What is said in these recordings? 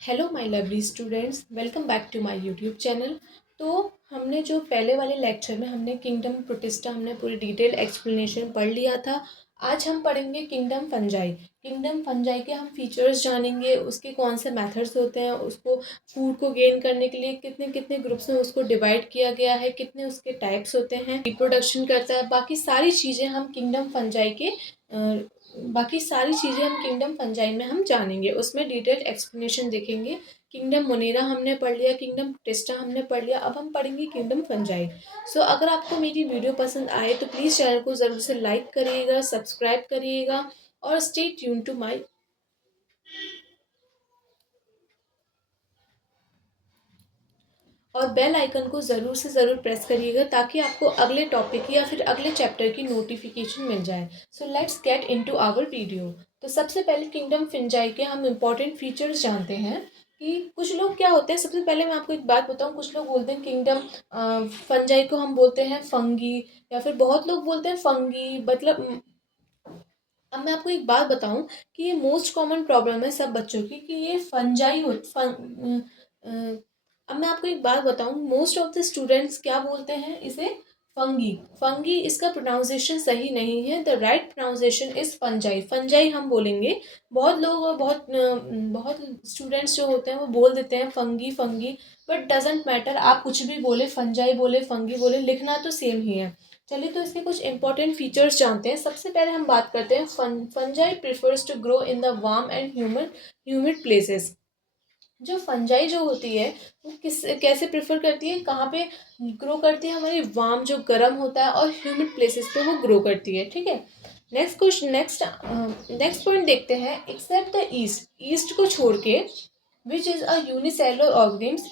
Hello my lovely students, welcome back to my YouTube channel. तो हमने जो पहले वाले लेक्चर में हमने किंगडम प्रोटिस्टा हमने पूरी डिटेल एक्सप्लेनेशन पढ़ लिया था। आज हम पढ़ेंगे किंगडम फंजाई। किंगडम फंजाई के हम फीचर्स जानेंगे, उसके कौन से मेथड्स होते हैं, उसको फूड को गेन करने के लिए कितने कितने ग्रुप्स में उसको डिवाइड किया गया है, कितने उसके टाइप्स होते हैं, रिप्रोडक्शन करता है, बाकी सारी चीज़ें हम किंगडम फंजाई में हम जानेंगे, उसमें डिटेल्ड एक्सप्लेनेशन देखेंगे। किंगडम मोनेरा हमने पढ़ लिया, किंगडम टेस्टा हमने पढ़ लिया, अब हम पढ़ेंगे किंगडम फंजाई। सो अगर आपको मेरी वीडियो पसंद आए तो प्लीज़ चैनल को ज़रूर से लाइक करिएगा, सब्सक्राइब करिएगा और स्टे ट्यून टू माई और बेल आइकन को ज़रूर से ज़रूर प्रेस करिएगा ताकि आपको अगले टॉपिक या फिर अगले चैप्टर की नोटिफिकेशन मिल जाए। So let's get into our video. तो सबसे पहले किंगडम फिंजाई के हम इम्पोर्टेंट फीचर्स जानते हैं कि कुछ लोग क्या होते हैं। सबसे पहले मैं आपको एक बात बताऊं, कुछ लोग बोलते हैं किंगडम फंजाई को हम बोलते हैं फंगी, या फिर बहुत लोग बोलते हैं फंगी मतलब। अब मैं आपको एक बात बताऊं कि ये मोस्ट कॉमन प्रॉब्लम है सब बच्चों की कि ये फंजाई हो अब मैं आपको एक बात बताऊं, मोस्ट ऑफ द स्टूडेंट्स क्या बोलते हैं इसे फंगी। फंगी इसका प्रोनाउंसिएशन सही नहीं है। The right pronunciation is fungi. Fungi हम बोलेंगे। बहुत लोग और बहुत स्टूडेंट्स जो होते हैं वो बोल देते हैं fungi fungi, but doesn't matter, आप कुछ भी बोले, फंजाई बोले फंगी बोले, लिखना तो सेम ही है। चलिए तो इसके कुछ इंपॉर्टेंट फीचर्स जानते हैं। सबसे पहले हम बात करते हैं fungi prefers to grow in the warm and humid places. जो फंजाई जो होती है वो किस कैसे प्रेफर करती है, कहाँ पे ग्रो करती है, हमारी वार्म जो गर्म होता है और ह्यूमिड प्लेसेस पे वो ग्रो करती है। ठीक है। नेक्स्ट पॉइंट देखते हैं। एक्सेप्ट द ईस्ट, ईस्ट को छोड़ के, which is a unicellular organisms,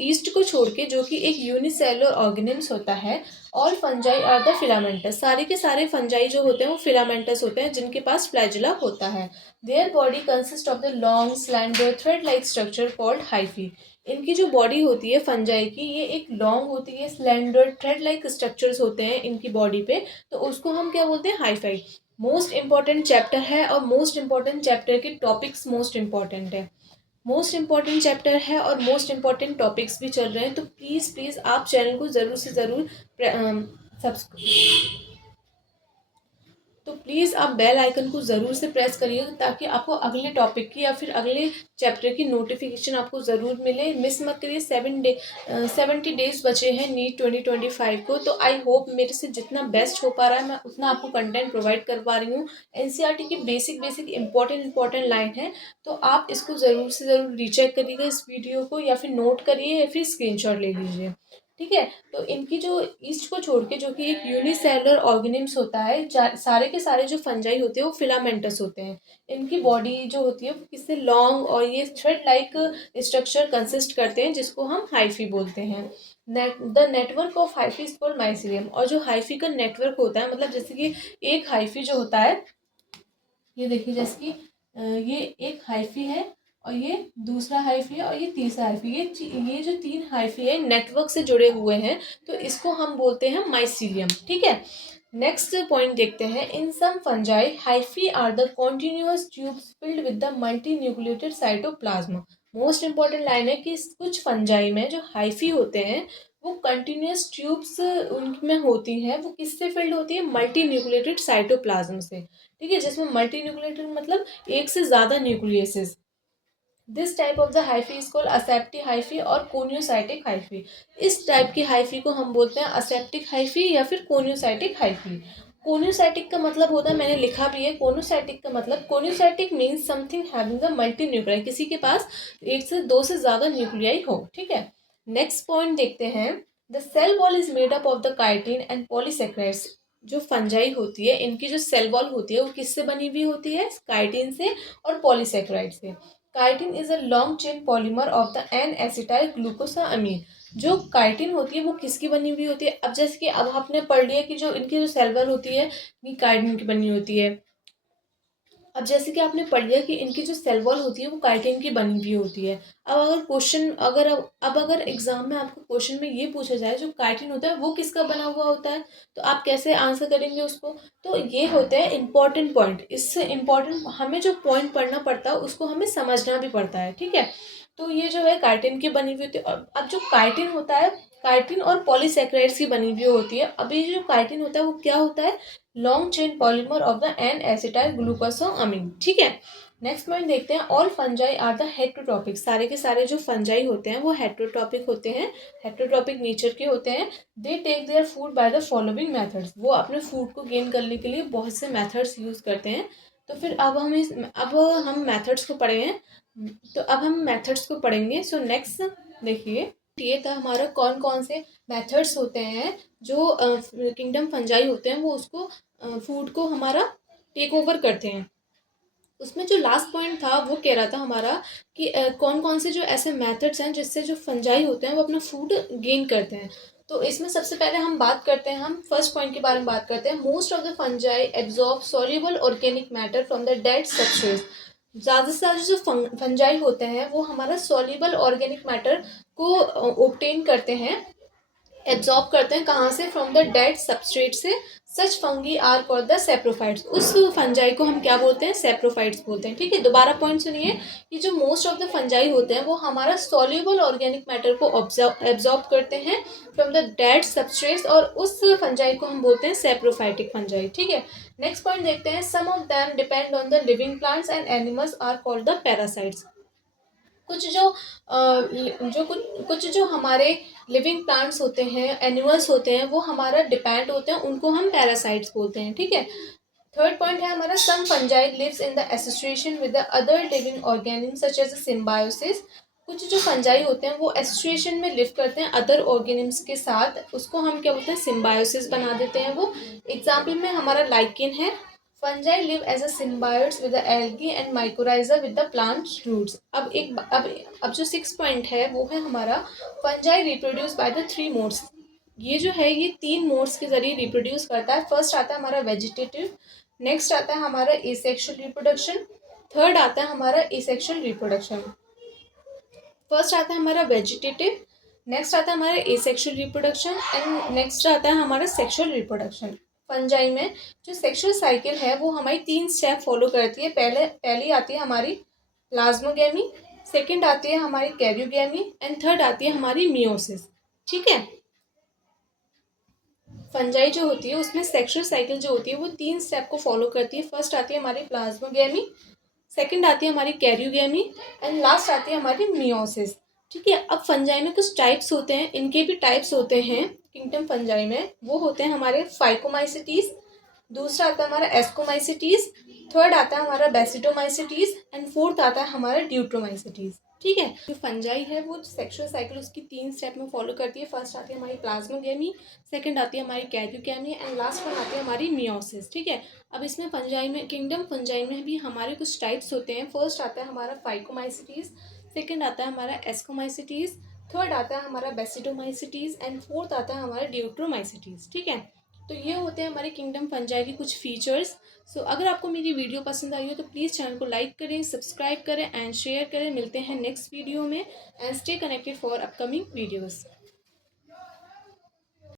east को छोड़ के जो कि एक यूनिसेलुलर ऑर्गेनिम्स होता है। All fungi are the filamentous, सारे के सारे फंजाई जो होते हैं वो फिलामेंटस होते हैं जिनके पास फ्लैजुला होता है। Their body consist of the long slander thread like structure called hyphae. इनकी जो बॉडी होती है फंजाई की, ये एक लॉन्ग होती है, स्लैंडर थ्रेड लाइक स्ट्रक्चर्स होते हैं इनकी बॉडी पे, तो उसको हम क्या बोलते हैं, हाईफाई। मोस्ट इंपॉर्टेंट चैप्टर है और मोस्ट इंपॉर्टेंट चैप्टर के टॉपिक्स मोस्ट इंपॉर्टेंट है। मोस्ट इम्पॉर्टेंट चैप्टर है और मोस्ट इम्पॉर्टेंट टॉपिक्स भी चल रहे हैं, तो प्लीज़ प्लीज़ आप चैनल को ज़रूर से ज़रूर सब्सक्राइब, तो प्लीज़ आप बेल आइकन को ज़रूर से प्रेस करिएगा ताकि आपको अगले टॉपिक की या फिर अगले चैप्टर की नोटिफिकेशन आपको ज़रूर मिले। मिस मत करिए। 70 डेज बचे हैं नीट 2025 को, तो आई होप मेरे से जितना बेस्ट हो पा रहा है मैं उतना आपको कंटेंट प्रोवाइड कर पा रही हूँ। एनसीईआरटी की बेसिक बेसिक इंपॉर्टेंट लाइन है, तो आप इसको ज़रूर से ज़रूर रीचेक करिएगा इस वीडियो को, या फिर नोट करिए या फिर स्क्रीनशॉट ले लीजिए। ठीक है। तो इनकी जो ईस्ट को छोड़ के जो कि एक यूनिसेलुलर ऑर्गेनिम्स होता है, सारे के सारे जो फंजाई होते हैं वो फिलामेंटस होते हैं। इनकी बॉडी जो होती है वो किससे लॉन्ग और ये थ्रेड लाइक स्ट्रक्चर कंसिस्ट करते हैं जिसको हम हाइफी बोलते हैं। The network of hyphae is called mycelium. और जो हाइफी का नेटवर्क होता है, मतलब जैसे कि एक हाइफी जो होता है, ये देखिए जैसे कि ये एक हाइफी है और ये दूसरा हाइफी है और ये तीसरा हाइफी, ये जो तीन हाइफी है नेटवर्क से जुड़े हुए हैं, तो इसको हम बोलते हैं माइसीलियम। ठीक है। नेक्स्ट पॉइंट देखते हैं। In some fungi hyphae are the continuous tubes filled with the multi nucleated cytoplasm. Most important line है कि कुछ फंजाई में जो हाइफी होते हैं वो कंटिन्यूअस ट्यूब्स उनमें होती हैं, वो किससे फिल्ड होती है, मल्टी न्यूक्लिएटेड साइटोप्लाज्म से। ठीक है, जिसमें मल्टी न्यूक्लिएटेड मतलब एक से ज्यादा nucleuses. This type of the hyphae is called aseptate hyphae और कोनियोसाइटिक हाइफी। इस टाइप की हाइफी को हम बोलते हैं असेप्टिक हाइफी या फिर कोनियोसाइटिक हाइफी। कोनियोसाइटिक का मतलब होता है, मैंने लिखा भी है, कोनियोसाइटिक का मतलब, कोनियोसाइटिक means something having the multi nuclei, किसी के पास एक से दो से ज्यादा न्यूक्लियाई हो। ठीक है। नेक्स्ट पॉइंट देखते हैं। The cell wall is made up of the chitin and polysaccharides. जो फंजाई होती है इनकी जो सेल वॉल होती है वो किससे बनी हुई होती है, काइटिन से और पॉलीसेक्राइड से। Chitin is a long chain polymer of the N acetyl glucosamine. जो काइटिन होती है वो किसकी बनी हुई होती है, अब जैसे कि अब आपने पढ़ लिया कि जो इनकी जो सेल वॉल होती है ये काइटिन की बनी होती है। अब जैसे कि आपने पढ़ लिया कि इनकी जो सेल वॉल होती है वो काइटिन की बनी हुई होती है। अब अगर क्वेश्चन अगर अब अगर एग्जाम में आपको क्वेश्चन में ये पूछा जाए जो काइटिन होता है वो किसका बना हुआ होता है, तो आप कैसे आंसर करेंगे उसको। तो ये होते हैं इंपॉर्टेंट पॉइंट, इससे इम्पॉर्टेंट हमें जो पॉइंट पढ़ना पड़ता है उसको हमें समझना भी पड़ता है, ठीक है। तो ये जो है काइटिन की बनी हुई होती है। और अब जो काइटिन होता है, काइटिन और पॉलीसेकेराइड्स की बनी हुई होती है। अब ये जो काइटिन होता है वो क्या होता है, long chain polymer of the N acetyl glucosamine, ठीक है। नेक्स्ट पॉइंट देखते हैं, all fungi are the heterotrophic. सारे के सारे जो फंजाई होते हैं वो हेट्रोट्रॉपिक होते हैं, हेट्रोट्रॉपिक नेचर के होते हैं। They take their food by the following methods. वो अपने फूड को गेन करने के लिए बहुत से मेथड्स यूज करते हैं। तो फिर अब हम मेथड्स को पढ़े हैं, तो अब हम मेथड्स को पढ़ेंगे। सो नेक्स्ट देखिए, ये था हमारा कौन कौन से मेथड्स होते हैं जो किंगडम फंजाई होते हैं वो उसको फूड को हमारा टेक ओवर करते हैं। उसमें जो लास्ट पॉइंट था वो कह रहा था हमारा कि कौन कौन से जो ऐसे मेथड्स हैं जिससे जो फंजाई होते हैं वो अपना फूड गेन करते हैं। तो इसमें सबसे पहले हम बात करते हैं, हम फर्स्ट पॉइंट के बारे में बात करते हैं। Most of the fungi absorb soluble organic matter from the dead substrate. ज़्यादा से ज़्यादा जो फंजाई होते हैं वो हमारा सॉल्युबल ऑर्गेनिक मैटर को ऑब्टेन करते हैं, एब्जॉर्ब करते हैं, कहाँ से, फ्रॉम द डेड सबस्ट्रेट से। Such fungi are called the saprophytes. उस फंजाई को हम क्या बोलते हैं, सेप्रोफाइट्स बोलते हैं, ठीक है। दोबारा पॉइंट सुनिए कि जो मोस्ट ऑफ द फंजाई होते हैं वो हमारा सॉल्युबल ऑर्गेनिक मैटर को एब्जॉर्ब करते हैं फ्रॉम द डेड सबस्ट्रेट्स, और उस फंजाई को हम बोलते हैं सेप्रोफाइटिक फंजाई, ठीक है। नेक्स्ट पॉइंट देखते हैं, some of them depend on the living plants and animals are called the parasites. कुछ जो कुछ जो हमारे लिविंग प्लांट्स होते हैं, एनिमल्स होते हैं, वो हमारा डिपेंड होते हैं, उनको हम पैरासाइट्स बोलते हैं, ठीक है। थर्ड पॉइंट है हमारा, some fungi lives in the association with the other living organism such as symbiosis. कुछ जो फंजाई होते हैं वो एसोसिएशन में लिव करते हैं अदर ऑर्गेनिम्स के साथ, उसको हम क्या बोलते हैं, सिम्बायोसिस बना देते हैं वो। एग्जाम्पल में हमारा लाइकेन है। Fungi live as a symbiotes with the algae and mycorrhiza with the plant roots। अब जो 6 पॉइंट है वो है हमारा, fungi reproduce by the 3 modes. ये जो है ये 3 मोड्स के जरिए रिप्रोड्यूस करता है। फर्स्ट आता है हमारा वेजिटेटिव, नेक्स्ट आता है हमारा एसेक्सुअल रिप्रोडक्शन, थर्ड आता है हमारा एसेक्सुअल रिप्रोडक्शन। फर्स्ट आता है हमारा वेजिटेटिव, नेक्स्ट आता है हमारा एसेक्सुअल रिप्रोडक्शन, एंड नेक्स्ट आता है हमारा सेक्सुअल रिप्रोडक्शन। फंजाई में जो सेक्सुअल साइकिल है वो हमारी 3 स्टेप फॉलो करती है। पहली आती है हमारी प्लाज्मोगेमी, सेकंड आती है हमारी कैरियोगेमी, एंड थर्ड आती है हमारी मियोसिस, ठीक है। फंजाई जो होती है उसमें सेक्सुअल साइकिल जो होती है वो 3 स्टेप को फॉलो करती है। फर्स्ट आती है हमारी प्लाज्मोगेमी, सेकंड आती है हमारी कैरियोगेमी, एंड लास्ट आती है हमारी मियोसिस, ठीक है। अब फंजाई में कुछ टाइप्स होते हैं, इनके भी टाइप्स होते हैं किंगडम फंजाई में। वो होते हैं हमारे फाइकोमाइसिटीज, दूसरा आता है हमारा एस्कोमाइसिटीज, थर्ड आता है हमारा बेसिडोमाइसिटीज, एंड फोर्थ आता है हमारा ड्यूट्रोमाइसिटीज, ठीक है। जो फंजाई है वो सेक्सुअल साइकिल उसकी 3 स्टेप में फॉलो करती है। फर्स्ट आती है हमारी प्लाज्मोगेमी, सेकंड आती है हमारी कैरियोगेमी, एंड लास्ट वन आती है हमारी मियोसिस, ठीक है। अब इसमें फंजाई में, किंगडम फंजाई में भी हमारे कुछ टाइप्स होते हैं। फर्स्ट आता है हमारा फाइकोमाइसिटीज, सेकंड आता है हमारा एस्कोमाइसिटीज, थर्ड आता है हमारा बेसिडोमाइसिटीज, एंड फोर्थ आता है हमारा ड्यूट्रोमाइसिटीज, ठीक है। तो ये होते हैं हमारे किंगडम फंजाई के कुछ फीचर्स। सो अगर आपको मेरी वीडियो पसंद आई हो तो प्लीज़ चैनल को लाइक करें, सब्सक्राइब करें एंड शेयर करें। मिलते हैं नेक्स्ट वीडियो में, and stay connected for upcoming videos.